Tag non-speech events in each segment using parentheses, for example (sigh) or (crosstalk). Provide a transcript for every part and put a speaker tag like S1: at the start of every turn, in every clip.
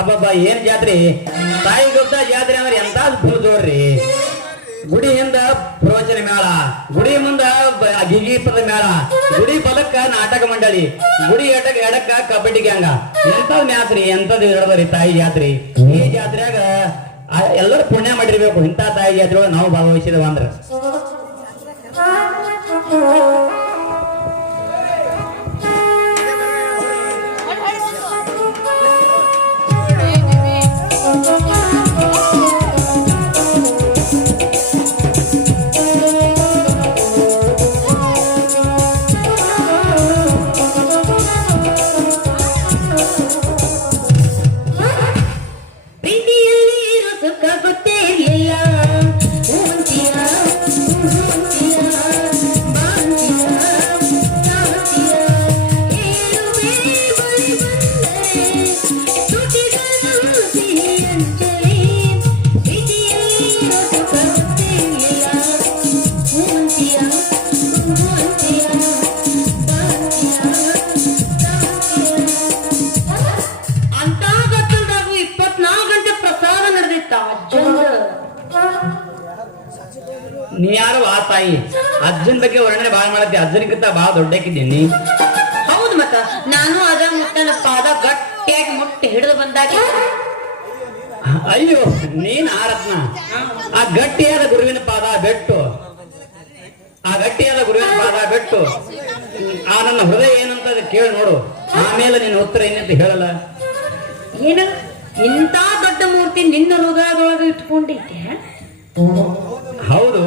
S1: ಅಬ್ಬಬ್ಬ, ಏನ್ ಜಾತ್ರೆ? ತಾಯಿ ಗುಪ್ತ ಜಾತ್ರೆ ಅಂದ್ರೆ ಎಂತ ಫುಲ್ ಜೋರ್ರಿ ಗುಡಿಯಿಂದ ಪ್ರವಚನ ಮೇಳ, ಗುಡಿ ಮುಂದ ಗಿಗೀಪದ ಮೇಳ, ಗುಡಿ ಬಲಕ್ಕ ನಾಟಕ ಮಂಡಳಿ, ಗುಡಿ ಎಡಕ ಎಡಕ್ಕ ಕಬಡ್ಡಿ ಗ್ಯಾಂಗ. ಎಂತದ್ ಮ್ಯಾಸ್ರಿ ಎಂತದ್ ಹೇಳದ್ರಿ ತಾಯಿ ಜಾತ್ರೆ. ಈ ಜಾತ್ರೆಯಾಗ ಎಲ್ಲರೂ ಪುಣ್ಯ ಮಾಡಿರ್ಬೇಕು. ಇಂಥ ತಾಯಿ ಜಾತ್ರೆ ನಾವು ಭಾಗವಹಿಸಿದವ ಅಂದ್ರ. (laughs) ಯಾರು ಆ ತಾಯಿ? ಅಜ್ಜನ್ ಬಗ್ಗೆ ವರ್ಣನೆ ಬಾಳ ಮಾಡತ್ತಿ. ಅಜ್ಜನಿಗಿಂತ ಬಾಳ ದೊಡ್ಡಕ್ಕಿದ್ದೀನಿ
S2: ಹೌದು ಮತ್ತ. ನಾನು ಅದ ಮುಟ್ಟನ ಪಾದ ಗಟ್ಟಿಯಾಗಿ ಮುಟ್ಟಿ ಹಿಡಿದು ಬಂದಾಗ
S1: ಅಯ್ಯೋ ನೀನ್ ಆ ರತ್ನ. ಆ ಗಟ್ಟಿಯಾದ ಗುರುವಿನ ಪಾದ ಬೆಟ್ಟು. ಆ ಗಟ್ಟಿಯಾದ ಗುರುವಿನ ಪಾದ ಬೆಟ್ಟು. ಆ ನನ್ನ ಹೃದಯ ಏನಂತ ಕೇಳಿ ನೋಡು. ಆಮೇಲೆ ನಿನ್ನ ಉತ್ತರ ಏನಂತ ಹೇಳಲ್ಲ?
S2: ಏನು? ಇಂತ ದೊಡ್ಡ ಮೂರ್ತಿ ನಿನ್ನ ಹೃದಯದೊಳಗೆ ಇಟ್ಕೊಂಡಿದ್ದೆ
S1: ಹೌದು.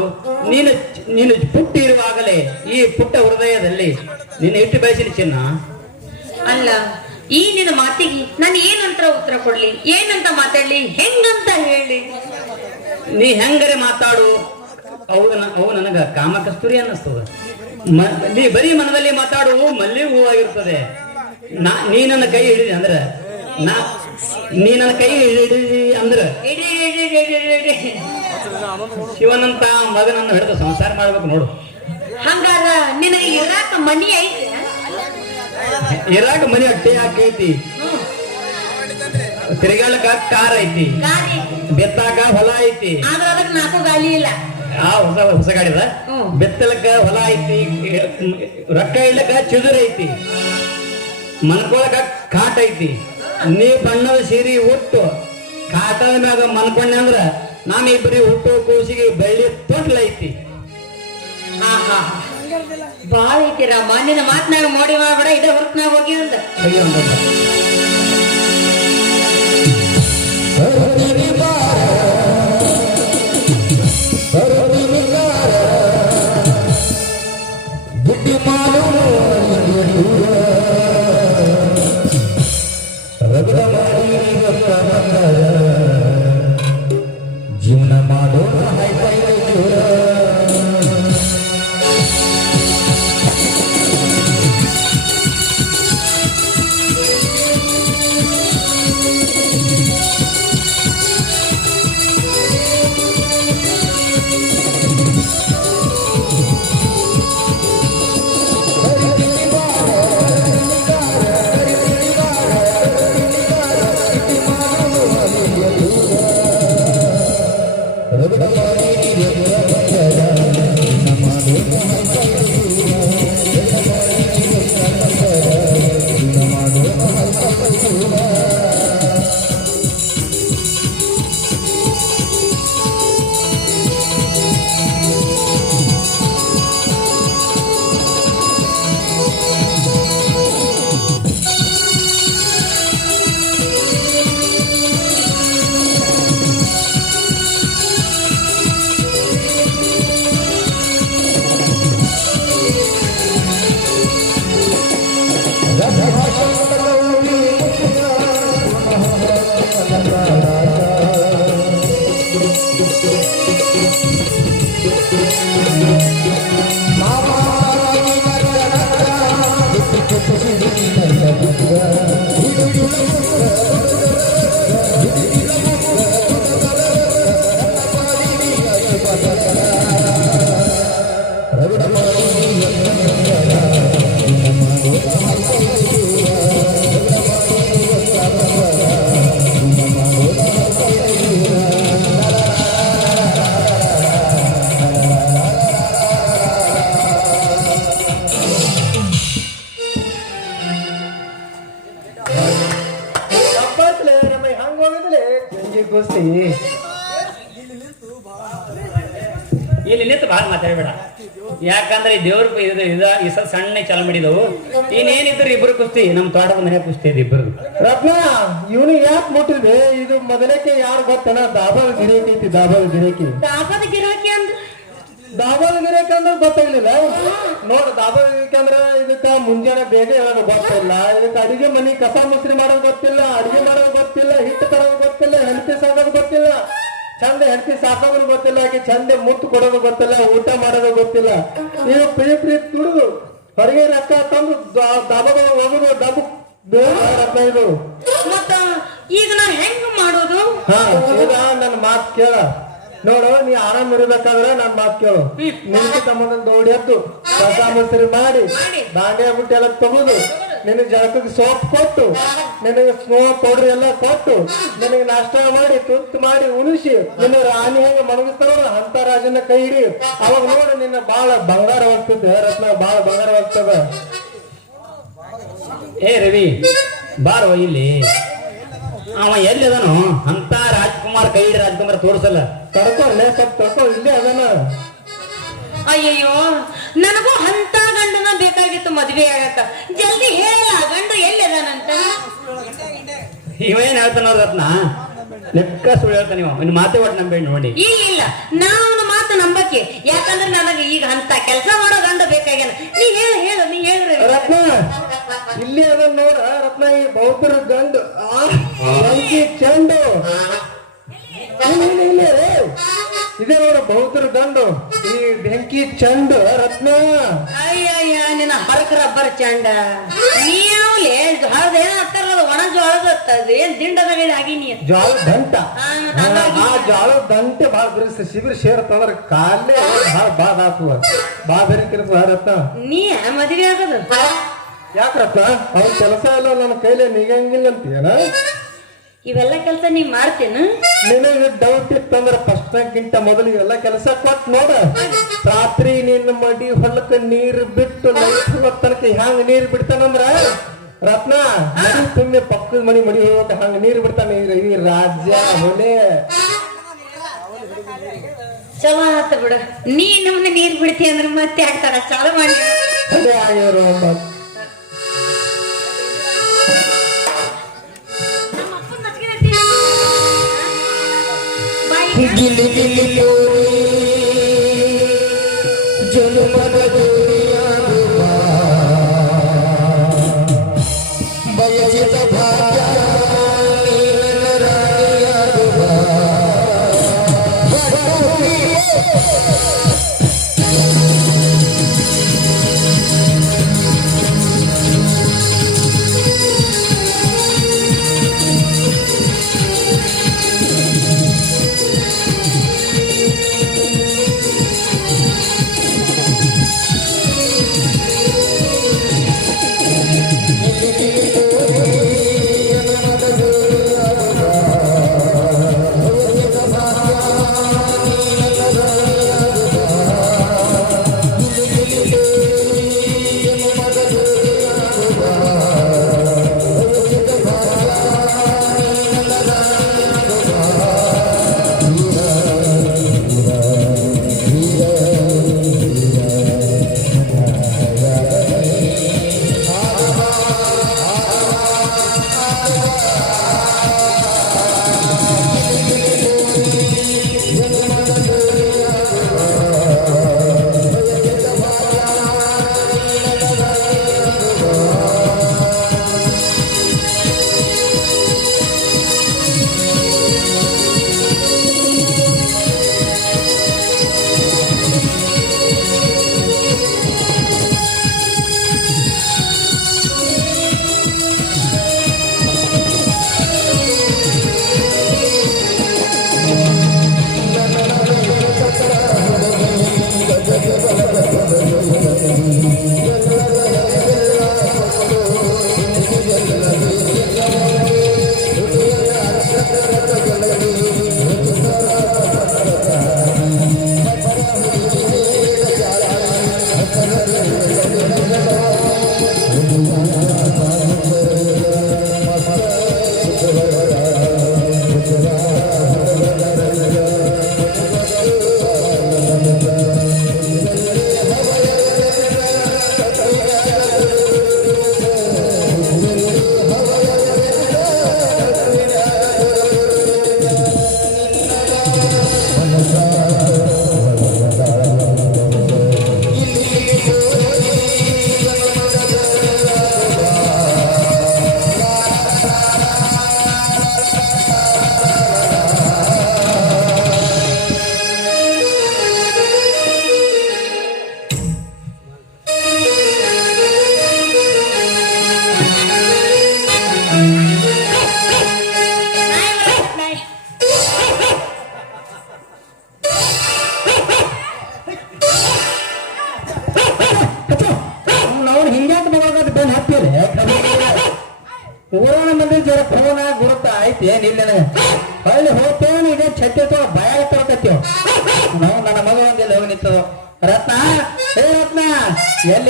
S1: ನೀನು ನೀನು ಪುಟ್ಟಿ ಇರುವಾಗಲೇ ಈ ಪುಟ್ಟ ಹೃದಯದಲ್ಲಿ ನಿನ್ನ ಇಟ್ಟು ಬಯಸಿದ ಚಿನ್ನ.
S2: ಅಲ್ಲ ಈ ನಿನ್ನ ಮಾತಿಗೆ ನಾನು ಏನಂತ ಉತ್ತರ ಕೊಡ್ಲಿ? ಏನಂತ ಮಾತಾಡ್ಲಿ? ಹೆಂಗಂತ ಹೇಳಿ?
S1: ನೀ ಹೆಂಗರೆ ಮಾತಾಡು? ಅವು ಅವು ನನಗ ಕಾಮ ಕಸ್ತೂರಿ ಅನ್ನಿಸ್ತದ ನೀ ಬರೀ ಮನದಲ್ಲಿ ಮಾತಾಡು ಮಲ್ಲಿ ಹೂವಾಗಿರ್ತದೆ ನಾ ನೀ ನನ್ನ ಕೈ ಹಿಡಿದಿ ಅಂದ್ರ ನಾ ನೀ ನನ್ನ ಕೈ ಹಿಡಿದಿ ಅಂದ್ರ. ಶಿವನಂತ ಮಗನನ್ನು ಹಿಡಿದು ಸಂಸಾರ ಮಾಡ್ಬೇಕು ನೋಡು.
S2: ಹಂಗಾರ ನಿನಗೆ ಇರಾಕ ಮನಿ ಐತಿ?
S1: ಇರಾಕ ಮನಿ ಅಟ್ಟೆ ಹಾಕೈತಿ ತಿರುಗಾಳಕ ಕಾರ್ ಐತಿ? ಬೆತ್ತಾಕ ಹೊಲ ಐತಿ?
S2: ಆದ್ರ ಅದಕ್ಕೆ ನಾಲ್ಕು ಗಾಲಿ ಇಲ್ಲ.
S1: ಆ ಹೊಸ ಹೊಸ ಗಾಡಿ ಅದ? ಬೆತ್ತಲಕ್ಕ ಹೊಲ ಐತಿ ರೊಕ್ಕ ಇಲ್ಲಕ ಚದುರ್ ಐತಿ? ಮನ್ಕೊಳಕ ಕಾಟ್ ಐತಿ? ನೀ ಬಣ್ಣದ ಸೀರಿ ಉಟ್ಟು ಕಾಟದ ಮ್ಯಾಗ ಮನ್ಕೊಂಡೆ ಅಂದ್ರ ನಾನು ಇಬ್ಬರಿ ಹುಟ್ಟು ಕೂಸಿಗೆ ಬೆಳ್ಳಿ ತೊಟ್ಲೈತಿ
S2: ಆಹಾ ಬಾಳ ನಿನ್ನ ಮಾತ್ನಾಗ ಮೋಡಿ ಮಾಡ್ಬೇಡ ಇದೇ ಹೊರತ್ನಾಗ ಹೋಗಿ ಅಂದ.
S3: ಕುಸ್ತಿ
S4: ಇಲ್ಲಿ ನಿಂತು ಭಾಳ ಮಾತಾಡಬೇಡ. ಯಾಕಂದ್ರೆ ಈ ದೇವ್ರ ಇದ ಇದು ಈ ಸಲ ಸಣ್ಣ ಚಾಲ ಮಾಡಿದವು ಇನ್ನೇನಿದ್ರು ಇಬ್ರು ಕುಸ್ತಿ ನಮ್ಮ ತೋಟದ ಮನೆ ಕುಸ್ತಿ ಇದೆ ಇಬ್ರು
S3: ರತ್ನ ಇವನು ಯಾಕೆ ಮುಟ್ಟಿದೆ ಇದು ಮೊದಲಕ್ಕೆ ಯಾರು ಗೊತ್ತನ? ದಾಬಾಲ್ ಗಿರೇಕಿ ಐತಿ ದಾಬಾಲ್ ಗಿರೇಕಿ
S2: ದಾಬಾಲ್ ಗಿರಾಕಿ ಅಂದ್ರ.
S3: ದಾಬಾಲ್ ಗಿರೇಕಿ ಅಂದ್ರೆ ಗೊತ್ತಾಗ್ಲಿಲ್ಲ. ನೋಡ್ರಿ ದಾಬಾಲ್ ಗಿರೇಕಿ ಅಂದ್ರೆ ಇದಕ್ಕ ಮುಂಜಾನೆ ಬೇಗ ಹೇಳೋದು ಗೊತ್ತಿಲ್ಲ. ಇದಕ್ಕೆ ಅಡಿಗೆ ಮನೆ ಕಸ ಮುಸ್ರಿ ಮಾಡೋದು ಗೊತ್ತಿಲ್ಲ ಅಡಿಗೆ ಮಾಡೋದು ಗೊತ್ತಿಲ್ಲ ಹಿಟ್ಟು ಚಂದ ಹೆಂಡತಿ ಸಾಕೋದು ಗೊತ್ತಿಲ್ಲ ಆಕೆ ಚಂದ ಮುತ್ತು ಕೊಡೋದು ಗೊತ್ತಿಲ್ಲ ಊಟ ಮಾಡೋದು ಗೊತ್ತಿಲ್ಲ. ನೀವು ಪ್ರೀ ಪ್ರೀ ತುಳಿದು ಹೊರಗೆ ರಕ್ಕ ತಂದು ದಾಬಾದ ಹೋಗುದು ಡಬ್ಬು ರತ್ನ ಇದು.
S2: ಮತ್ತ ಈಗ ನಾ ಹೆಂಗ ಮಾಡೋದು?
S3: ಹಾ ಈಗ ನನ್ನ ಮಾತು ಕೇಳ. ನೋಡು ನೀ ಆರಾಮ್ ಇರ್ಬೇಕಾದ್ರೆ ನನ್ ಮಾತು ಕೇಳು. ನಿಮ್ಗೆ ಸಂಬಂಧ ದೌಡಿ ಎದ್ದು ಕಸ ಮೊಸರು ಮಾಡಿ. ಬಾಂಡೆ ಬುಟ್ಟಿ ಎಲ್ಲ ತಗುದು. ನಿನಗೆ ಜಳಕಕ್ಕೆ ಸೋಪ್ ಕೊಟ್ಟು ನಿನಗೆ ಸ್ನೋ ಪೌಡರ್ ಎಲ್ಲ ಕೊಟ್ಟು ನಿನಗೆ ನಾಷ್ಟ ಮಾಡಿ ತುತ್ತು ಮಾಡಿ ಉಣಿಸಿ ನಿನ್ನ ರಾಣಿ ಹೇಗೆ ಮಣಗಿಸ್ತಾರ ಅಂತ ರಾಜನ ಕೈ ಹಿಡಿ. ಅವಾಗ ನೋಡು ನಿನ್ನ ಬಾಳ ಬಂಗಾರ ಹೋಗ್ತದೆ ರತ್ನ ಬಾಳ ಬಂಗಾರ ಹೋಗ್ತದ
S4: ಏ ರವಿ ಬಾರವ ಇಲ್ಲಿ. ಅವ ಎಲ್ಲಿದನು ಅಂತ ರಾಜ್ಕುಮಾರ್ ಕೈ ಹಿಡಿದ ರಾಜ್ಕುಮಾರ್ ತೋರಿಸಲ್ಲ.
S3: ತರ್ಕೋ ಸ್ವಲ್ಪ ತಡ್ಕೊ ಇಲ್ಲೇ ಅದನ್ನ
S2: ಅಯ್ಯಯ್ಯೋ ನನಗೂ ಅಂತ ಗಂಡನ ಬೇಕಾಗಿತ್ತು ಮದ್ವೆ ಆಗತ್ತ ಜಲ್ದಿ ಹೇಳ ಗಂಡು ಎಲ್ಲಿದಾನಂತ
S4: ಇವೇನ್ ಹೇಳ್ತಾನ ರತ್ನ? ಲೆಕ್ಕ ಸುಳ್ಳು ಹೇಳ್ತಾನೆ ಇವ. ಇನ್ನು ಮಾತೇ ಒಟ್ಟು ನಂಬೇಡಿ ನೋಡಿ.
S2: ಇಲ್ಲ ಇಲ್ಲ. ನಾವು ಮಾತು ನಂಬಕ್ಕೆ. ಯಾಕಂದ್ರೆ ನನಗೆ ಈಗ ಅಂತ ಕೆಲಸ ಮಾಡೋ ಗಂಡ ಬೇಕಾಗ್ಯಾನ. ನೀ ಹೇಳು ಹೇಳು ನೀ ಹೇಳ್ರಿ.
S3: ರತ್ನ ಇಲ್ಲಿ ಅದನ್ನ ನೋಡ. ರತ್ನ ಈ ಬೌದ್ಧರ ಗಂಡು ಚಂಡು. ಇಲ್ಲಿ, ರೇ. ಇದೇ ನೋಡ ಬೌದ್ಧರ ಗಂಡು ಈ ಬೆಂಕಿ ಚಂಡ ರತ್ನ.
S2: ಅಯ್ಯಯ್ಯ ನಿನ್ನ ಹರಕ ರಬ್ಬರ್ ಚಂಡ. ನೀನು ಯಾವ್ಲೆ ಹಳದ ಏನ ಹತ್ತಾರಲ್ಲ ಒಣ ಜೋಳದ ಏನ್ ದಿಂಡದ ಆಗಿ ನೀ?
S3: ಜ್ವಾಳ ದಂಟ. ಆ ಜಾಳ ದಂಟೆ ಬಾಳ ಬಿರುಸ. ಶಿಬಿರ ಸೇರ್ತಂದ್ರ ಕಾಲೇ ಬಾಳ ಬಾದ ಆತದ ಬಾ ಬೆರಿಕಿರ್ತದ ರತ್ನ
S2: ನೀ ಮದುವೆ ಆಗದ?
S3: ಯಾಕ ರತ್ನ ಅವ್ನ ಕೆಲಸ ಎಲ್ಲ ನನ್ನ ಕೈಲೇ ನಿಗಂಗಿಲ್ಲ ಅಂತೀಯನ?
S2: ಇವೆಲ್ಲ ಕೆಲಸ ನೀ ಮಾಡ್ತೇನು
S3: ನಿನಗೆ ಡೌಟ್ ಇತ್ತಂದ್ರ ಫಸ್ಟ್ಗಿಂತ ಮೊದಲು ಇವೆಲ್ಲ ಕೆಲಸ ಕೊಟ್ ನೋಡ. ರಾತ್ರಿ ನಿನ್ನ ಮಡಿ ಹೊಲಕ್ಕೆ ನೀರು ಬಿಟ್ಟು ಲೈಟ್ ತನಕ ಹ್ಯಾಂಗ ನೀರ್ ಬಿಡ್ತಾನಂದ್ರ ರತ್ನ ಮನಿ ತುಂಬಿ ಪಕ್ಕದ ಮನಿ ಮಡಿ ಹೋಗಕ್ಕೆ ಹಂಗ ನೀರ್ ಬಿಡ್ತಾನ ಈ- ರಾಜ್ಯ ಹೊಲೆ.
S2: ಚಲೋ ಆತ ಬಿಡ. ನೀ ನಮ್ನ ನೀರ್ ಬಿಡ್ತಿ ಅಂದ್ರೆ ಮತ್ತೆ ಆಗ್ತಾರ ಚಾಲು ಮಾಡಿ.
S3: ಹೊಲೆ ಆಗಿರೋ
S2: ಬಾಯಿ
S5: ಗಿಲಿ ಗಿಲಿ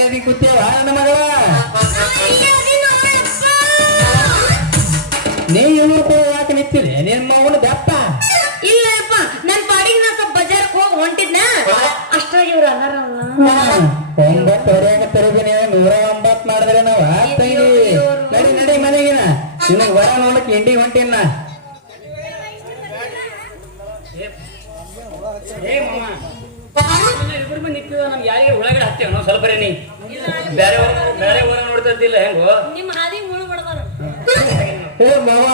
S4: ಅದಿ ಕೂತೇವ ನನ್ನ ಮಗಳ ನೀ ಇವ್ರು ಯಾಕೆ ನಿಂತಿದೆ ನಿಮ್ಮ ಅವನು ದಪ್ಪ.
S2: ಇಲ್ಲಪ್ಪ ನನ್ ಪಾಡಿಗೆ ನಾ ಸ್ವಲ್ಪ ಬಜಾರ್ಕ್ ಹೋಗಿ ಹೊಂಟಿದ್ನ. ಅಷ್ಟಾಗಿ ಇವ್ರು ಅದಾರಲ್ಲ.
S4: ಒಂಬತ್ತುವರೆಯಾಗ ತರಬೇನಿ ನೂರ ಒಂಬತ್ತು ಮಾಡಿದ್ರೆ ನಾವು ತಂಗಿ ನಡಿ ನಡಿ ಮನೆಗಿನ. ನಿನಗೆ ವರ ನೋಡಕ್ ಇಂಡಿ ಹೊಂಟಿನ.
S1: ಇಬ್ರು ಮಂದಿ ನಿಂತಿದ್ದ ನಮ್ಗೆ ಯಾರಿಗೆ ಒಳಗಡೆ ಹತ್ತೇವ ನಾವು ಸ್ವಲ್ಪ ನೀ. ಬೇರೆ ಬೇರೆ ಊರ ನೋಡ್ತಿದ್ದಿಲ್ಲ ಹೆಂಗೋ?
S2: ನಿಮ್ಮ ಹಾದಿ ಮುಳು ಬಡದಾರ
S3: ಏ ಮಾವ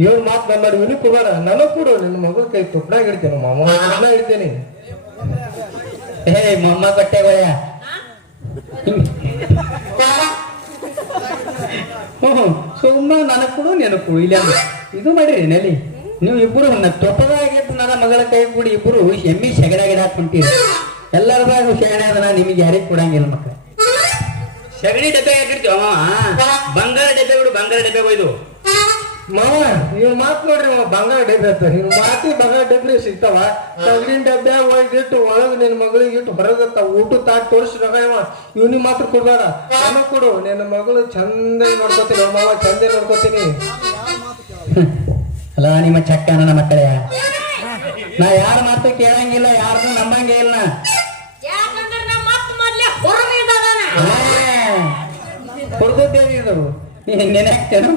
S3: ಇವ್ನ ಮಾತ್ ಬಂದ ಇವನಿಗೆ ಕೊಡೋಣ ನನಗ್ ಕೊಡು ನಿನ್ನ ಮಗು ಕೈ ತುಪ್ಪನಾಗ ಇಡ್ತೇನೆ ಮಾವ. ತುಪ್ಪನಾಗ ಇಡ್ತೇನೆ.
S4: ಹೇ ಮಮ್ಮ ಬಟ್ಟೆ ಹ್ಞೂ ಸುಮ್ಮ ನನಗ್ ಕೊಡು ನೆನಪು ಕೊಡು. ಇಲ್ಲ ಇದು ಮಾಡಿರಿ ನೆಲಿ. ನೀವು ಇಬ್ಬರು ತೊಪ್ಪದಾಗಿದ್ದು ನನ್ನ ಮಗಳ ಕೈ ಕೂಡಿ ಇಬ್ಬರು ಎಮ್ಮಿ ಸೆಗಡ ಗಿಡ ಹಾಕೊಂತೀರಿ ಎಲ್ಲರದಾಗ ಅದ ಅದನ್ನ ನಿಮಗೆ ಯಾರಿಗೆ ಕೊಡಂಗಿಲ್ಲ ಮಕ್ಕಳು
S1: ಸಗಣಿ ಡಬ್ಬೆ ಹಾಕಿರ್ತೀವ ಮಾವ? ಬಂಗಾರ ಡಬ್ಬೆ ಬಿಡು ಬಂಗಾರ ಡಬ್ಬೆ ಒಯ್ದು.
S3: ಮಾವ ಇವ್ ಮಾತ್ ನೋಡ್ರಿ ಮಾವ ಬಂಗಾರ ಡಬ್ಬೆ ಅಂತ. ಇವ್ ಮಾತಿ ಬಂಗಾರ ಡಬ್ಬೆ ಸಿಗ್ತಾವ. ಸಗಣಿನ ಡಬ್ಬೆ ಒಳಗಿಟ್ಟು ಒಳಗ್ ನಿನ್ ಮಗಳಿಗೆ ಇಟ್ಟು ಹೊರಗತ್ತ ಊಟ ತಾಟ್ ತೋರಿಸಿದಾಗ ಇವ. ಇವ್ನಿಗೆ ಮಾತ್ರ ಕೊಡ್ಬೇಡ. ನನಗ್ ಕೊಡು. ನಿನ್ನ ಮಗಳು ಚಂದ ನೋಡ್ಕೋತೀನಿ ಮಾವ ಚಂದ ನೋಡ್ಕೋತೀನಿ.
S4: ಅಲ್ಲ ನಿಮ್ಮ ಚಕ್ಕ ನನ್ನ ಮಕ್ಕಳೇ. ನಾ ಯಾರ ಮಾತು ಕೇಳಂಗಿಲ್ಲ ಯಾರನ್ನೂ ನಂಬಂಗೇ ಹೊರದೇವಿ ಇದು ನೆನೆಯಾಕ್ತೇನು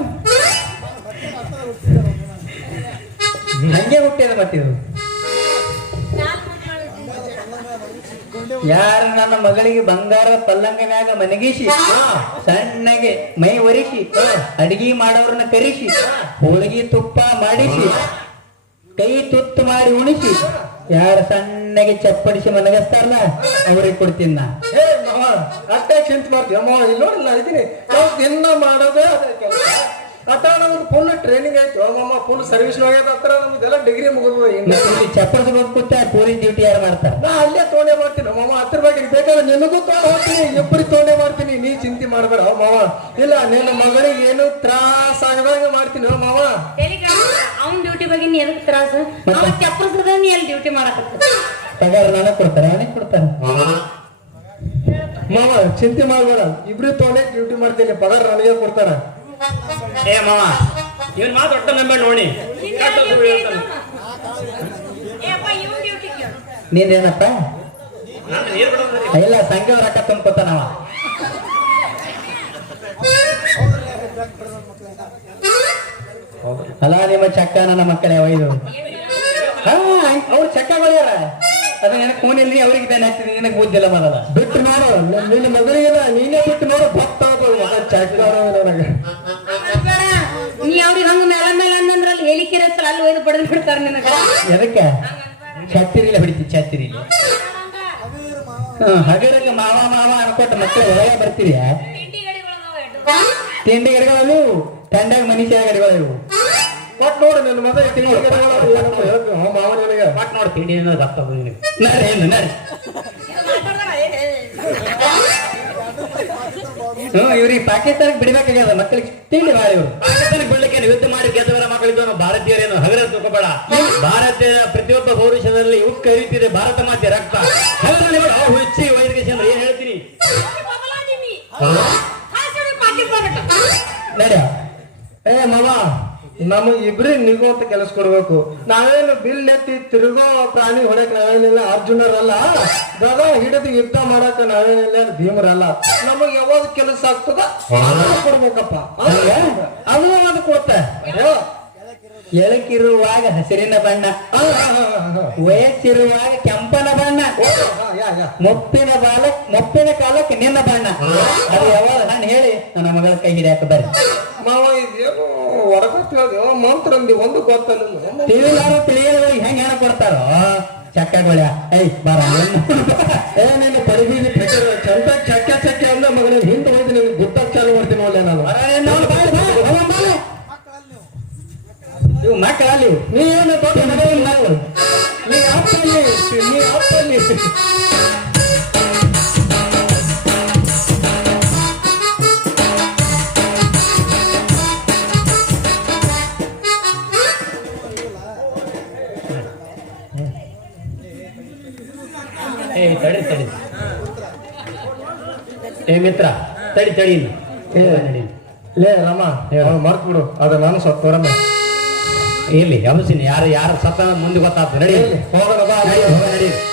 S4: ಹಂಗೆ ಹುಟ್ಟಿದ ಮತ್ತಿದು ಯಾರು ನನ್ನ ಮಗಳಿಗೆ ಬಂಗಾರ ಪಲ್ಲಂಗನ್ಯಾಗ ಮನಗಿಸಿ ಸಣ್ಣಗೆ ಮೈ ಒರಿಸಿ ಅಡಿಗೆ ಮಾಡೋರನ್ನ ಕರಿಸಿ ಹೋಳಿಗೆ ತುಪ್ಪ ಮಾಡಿಸಿ ಕೈ ತುತ್ತು ಮಾಡಿ ಉಣಿಸಿ ಯಾರು ಸಣ್ಣಗೆ ಚಪ್ಪಡಿಸಿ ಮನಗಸ್ತಾರಲ್ಲ ಅವ್ರಿಗೆ ಕೊಡ್ತೀನಿ ನಾ.
S3: ಏ ಮಾವ ಅಟ್ಟೆ ಚಿಂತೆ ಮಾಡ್ತೀವಿ ಮಾವ ಇಲ್ಲಿ ನೋಡಿಲ್ಲ ಇದೀನಿ. ನಾವು ದಿನ ಮಾಡೋದೇ ಅದೇ ಕೆಲಸ ಫುಲ್ ಟ್ರೈನಿಂಗ್ ಆಯ್ತು. ಮಾಮ ಫುಲ್ ಸರ್ವಿಸ್ ಹೋಗ್ಯದ ಹತ್ರ ನಮ್ದೆಲ್ಲ ಡಿಗ್ರಿ ಮುಗಿದ್ವು ಇನ್ನು
S4: ಇಲ್ಲಿ ಚಪ್ಪಡಿಸ್ಬೇಕು ಕೂತ ಪೂರಿ ಡ್ಯೂಟಿ ಯಾರು ಮಾಡ್ತಾರೆ?
S3: ನಾ ಅಲ್ಲೇ ತೊಗೊಂಡೆ ಮಾಡ್ತೀನಿ. ಮಾಮ ಹತ್ರ ಬಗ್ಗೆ ಬೇಕಾದ್ರೆ ನಿನಗೂ ತೊಗೊಂಡು ಹೋಗ್ತೀನಿ ಇಬ್ಬರಿಗೆ ತೊಗೊಂಡೆ ಮಾಡ್ತೀನಿ ನೀ ಚಿಂತೆ ಮಾಡಬೇಡ ಮಾವ? ಇಲ್ಲ ನಿನ್ನ ಮಗನಿಗೆ ಏನು ತ್ರಾಸ? ಆಗದಂಗ ಮಾಡ್ತೀನಿ ಮಾವ?
S2: ಅವ್ನ್ ಡ್ಯೂಟಿ ಬಗ್ಗೆ ನೀ ಎದಕ್ ತ್ರಾಸ? ಅವ ಚಪ್ಪರ್ಸದ ನೀ ಅಲ್ಲಿ ಡ್ಯೂಟಿ ಮಾಡಕತ್ತ?
S4: ಪಗಾರ ನನಗೆ ಕೊಡ್ತಾರ ಅವನಿಗೆ ಕೊಡ್ತಾರ.
S3: ಮಾವ? ಚಿಂತೆ ಮಾಡಬೇಡ. ಇಬ್ರು ತೊಗೊಂಡೆ ಡ್ಯೂಟಿ ಮಾಡ್ತೀನಿ ಪಗಾರ ನನಗೆ ಕೊಡ್ತಾರ.
S1: ಏ ಮಾವ ಇವನ್ ಮಾತು ಒಟ್ಟ ನಂಬೆ ನೋಡಿ.
S4: ನೀನೇನಪ್ಪ?
S1: ನಾನು
S4: ಇಲ್ಲ ಸಂಘ ರೊಕ್ಕ ತುಂಬ್ಕೊತಾನವ ಅಲ್ಲ ನಿಮ್ಮ ಚಕ್ಕ ನನ್ನ ಮಕ್ಕಳೇ ಒಯ್ದು. ಹಾ ಅವ್ರು ಚಕ್ಕ ಬಳಿಯಾರ ಅದು ನನಗೆ ಫೋನಲ್ಲಿ ಅವ್ರಿಗೆ ಬೇನೆ ಹಾಕ್ತೀನಿ ನಿನಗೆ ಬುದ್ಧಿಲ್ಲ ಮಾಡಲ್ಲ
S3: ಬಿಟ್ಟು ಮಾಡೋ ನಿನ್ನ- ಮಗನಿಗೆಲ್ಲ ನೀನೇ ಬಿಟ್ಟು ನೋಡು ಭಕ್ತ ಚಕ್ಕ ನನಗೆ.
S2: ನೀ ಅವ್ರಿಗೆ ಹಂಗ ಮೇಲ ಮೇಲೆ ಅಂದ್ರಲ್ಲಿ ಹೇಳಿಕೆರೆ ಸಲ ಅಲ್ಲಿ ಒಯ್ದು ಬಡದ್ ಬಿಡ್ತಾರೆ ನಿನಗೆ.
S4: ಎದಕ್ಕೆ? ಛತ್ತಿರಿಲ್ಲ ಹೊಡಿತಿ ಛತ್ತಿರಿಲ್ಲ ಹಗರಕ್ಕೆ ಮಾವ ಮಾವ ಅನ್ಕೊಟ್ಟು ಮಕ್ಕಳು ಒಳಗೆ ಬರ್ತೀರಿ? ತಿಂಡಿ ಗಿಡಗಳು ತಂಡಾಗ ಮನುಷ್ಯ ಗಿಡಗಳು ಇವು
S3: ಒಟ್ಟು ನೋಡು ನಿನ್ನ ಮಗ ತಿಂಗಳಿಗೆ ಮಾವ ನಿನಗೆ.
S1: ಪಟ್ ನೋಡಿ ತಿಂಡಿ ಅನ್ನೋದು
S4: ನಡ್ರಿ ಹ್ಮ್ ಇವ್ರಿಗೆ ಪಾಕಿಸ್ತಾನಕ್ಕೆ ಬಿಡ್ಬೇಕಾಗ್ಯದ ಮಕ್ಕಳಿಗೆ. ತಿಂಡಿ ಬಾಳ ಇವರು.
S1: ಪಾಕಿಸ್ತಾನಕ್ಕೆ ಬಿಡ್ಲಿಕ್ಕೆ ಯುದ್ಧ ಮಾಡಿ ಭಾರತೀಯರೇನು ಹಗರ ಭಾರತದ ಪ್ರತಿಯೊಬ್ಬ ಪೌರುಷದಲ್ಲಿ ಉಕ್ಕ ಹರಿತಿದೆ ಭಾರತ ಮಾತೆ ರಕ್ತ. ಹೆಚ್ಚಿ ವೈದ್ಯಕೇಶ ಏನ್ ಹೇಳ್ತೀನಿ?
S3: ಏ ಮಾವ, ನಮಗ್ ಇಬ್ರಿ ಅಂತ ಕೆಲಸ ಕೊಡ್ಬೇಕು. ನಾವೇನು ಬಿಲ್ ಎತ್ತಿ ತಿರುಗೋ ಪ್ರಾಣಿ ಹೊಡಕ್ ನಾವೇನಿಲ್ಲ, ಅರ್ಜುನರಲ್ಲ. ಗದ ಹಿಡಿದು ಯುದ್ಧ ಮಾಡಕ್ ನಾವೇನಿಲ್ಲ ಭೀಮರಲ್ಲ. ನಮಗ್ ಯಾವಾಗ ಕೆಲಸ ಆಗ್ತದ ಕೊಡ್ಬೇಕಪ್ಪ.
S4: ಅದು ಅದು ಕೊಡ್ತ ಎಳಕಿರುವಾಗ ಹಸಿರಿನ ಬಣ್ಣ. ವಯಸ್ಸಿರುವಾಗ ಕೆಂಪನ ಬಣ್ಣ. ಮುಪ್ಪಿನ ಬಾಲ ಮುಪ್ಪಿನ ಕಾಲಕ್ಕೆ ನಿನ್ನ ಬಣ್ಣ ಅದು ಯಾವಾಗ ನಾನು ಹೇಳಿ ನನ್ನ ಮಗಳ ಕೈ ಹಿಡಿಯಾಕ ಬರ್ರಿ
S3: ಮಾವ ಇದೇನು ಹೊಡಕತ್ ಹೇಳ್ದೆ ಮಂತ್ರ ಅಂದಿ ಒಂದು ಗೊತ್ತಲ್ಲ
S4: ತಿಳಿಲಾರು ಹೆಂಗ್ ಹೆಣ ಕೊಡ್ತಾರೋ ಚಕ್ಕಗೊಳ್ಯ ಐ ಬಾರ
S3: ಏನೇನು ಪರಿಬೀದಿ ಚಂತ ಚಂದ ಚಕ್ಕ ಚಕ್ಕೆ ಅಲ್ಲಿ. ನೀವೇನು ದೊಡ್ಡ ನಡೆಯಿಲ್ಲ ನೀ ಆಪಲ್ಲಿ ನೀ ಆಪಲ್ಲಿ
S1: ಏ ತಡಿ ತಡಿ. ಏ ಮಿತ್ರ ತಡಿ ತಡಿ
S3: ಲೇ ರಾಮ ಮರ್ತ್ ಬಿಡು ಅದ ನಾನು ಸತ್ತೋರಮ್ಮ
S1: ಇಲ್ಲಿ ಯಾರು ಯಾರು ಸತ್ತ ಮುಂದೆ ಗೊತ್ತಾಗ್ತದೆ. ನಡಿ ಹೋಗೋಣ ನಡಿ.